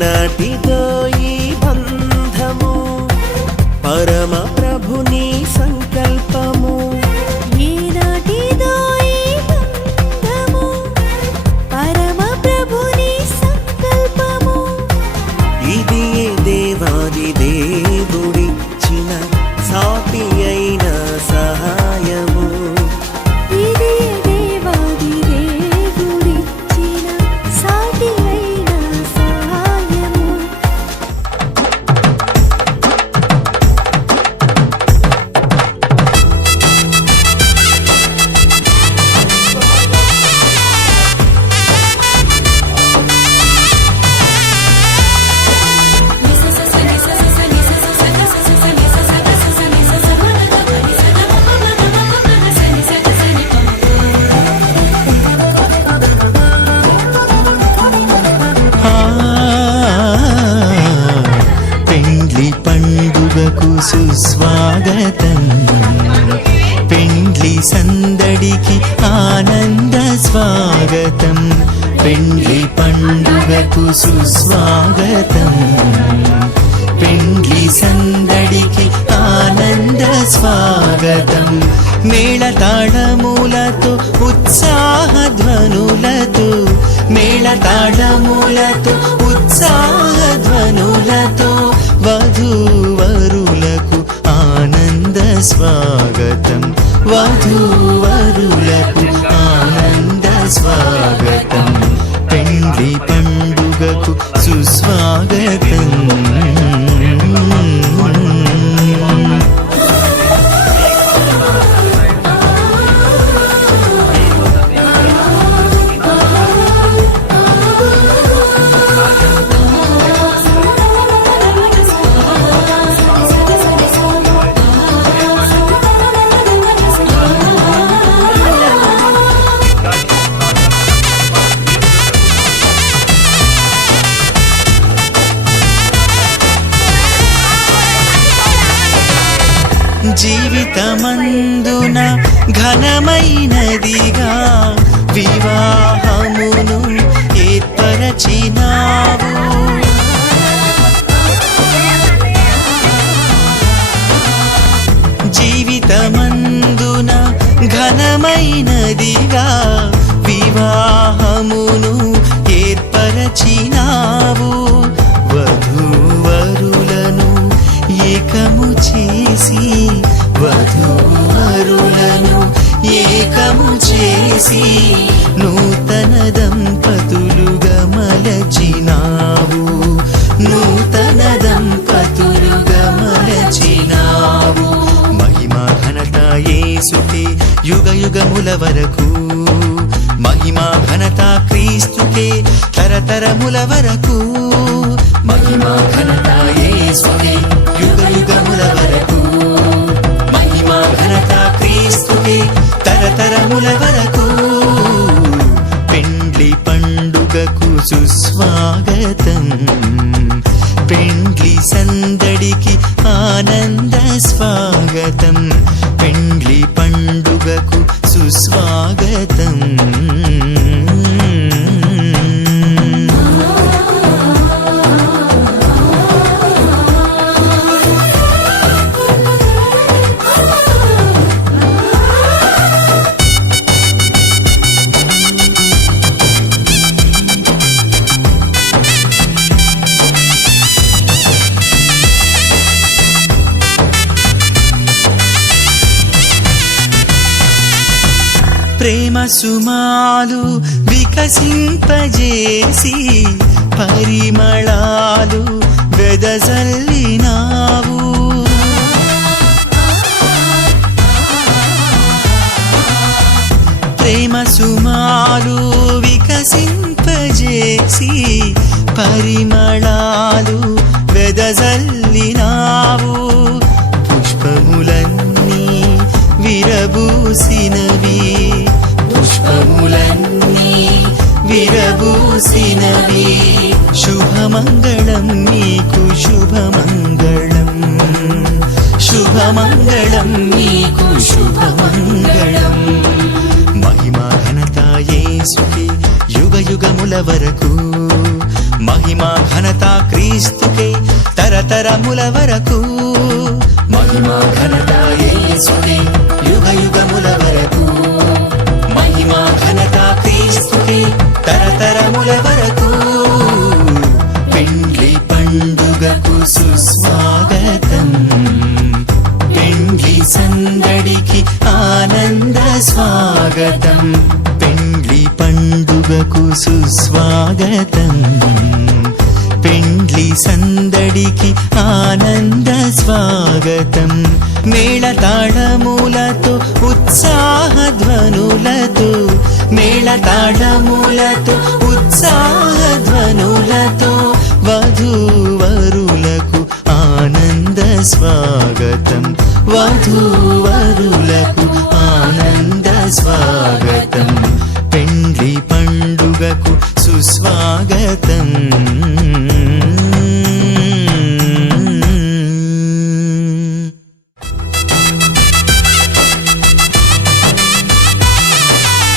ఏనాటిదో ఈ బంధము పరమ ప్రభుని సంకల్పము ఏనాటిదో ఈ బంధము పరమ ప్రభుని సంకల్పము ఇది దేవాది దేవుడిచ్చిన సాటి అయిన సహాయము ఇది దేవాది దేవుడిచ్చిన సాటి అయిన సహాయము పెండ్లి పండుగకు సుస్వాగతం పెండ్లి సందడికి ఆనంద స్వాగతం పెండ్లి పండుగకు సుస్వాగతం పెండ్లి సందడికి ఆనంద స్వాగతం మేళతాళములతో ఉత్సాహధ్వనులతో మేళతాళములతో ఉత్సాహధ్వనులతో వధూవరులకు ఆనంద స్వాగతం వధూవరులకు ఆనంద స్వాగతం పెండ్లి పండుగకు సుస్వాగతం జీవితమందున ఘనమైనదిగా వివాహమును ఏర్పరచినావు జీవితమందున ఘనమైనదిగా వివాహమును ఏర్పరచినావు వధూవరులను ఏకము చేసి వధూవరులను ఏకము చేసి నూతన దంపతులుగా మలచినావు నూతన దంపతులుగా మలచినావు మహిమా ఘనత యేసుకే యుగ యుగముల వరకు మహిమా ఘనత క్రీస్తుకే తరతరముల వరకు మహిమా ఘనత యేసుకే యుగ యుగముల వరకు మహిమా ఘనత క్రీస్తుకే తరతరముల వరకు పెండ్లి పండుగకు సుస్వాగతం పెండ్లి సందడికి ఆనంద స్వాగతం పెండ్లి పండుగకు సుస్వాగతం ప్రేమ సుమాలు వికసింపజేసి పరిమళాలు వెదజల్లినావు ప్రేమ సుమాలు వికసింపజేసి పరిమళాలు వెదజల్లినావు పుష్పములన్నీ విరబూసినవి పుష్పములన్నీ విరబూసినవి శుభమంగళం నీకు శుభమంగళం శుభమంగళం నీకు శుభమంగళం మహిమా ఘనత యేసుకే యుగ యుగముల వరకు మహిమా ఘనత తరతరముల వరకు మహిమా ఘనత యేసుకే యుగ యుగముల వరకు మహిమా ఘనత క్రీస్తుకే తరతరముల వరకు పెండ్లి పండుగకు సుస్వాగతం పెండ్లి సందడికి ఆనంద స్వాగతం పెండ్లి పండుగకు సుస్వాగతం పెండ్లి సందడికి ఆనంద స్వాగతం మేళతాళములతో ఉత్సాహధ్వనులతో మేళతాళములతో ఉత్సాహధ్వనులతో వధూవరులకు ఆనంద స్వాగతం వధూవ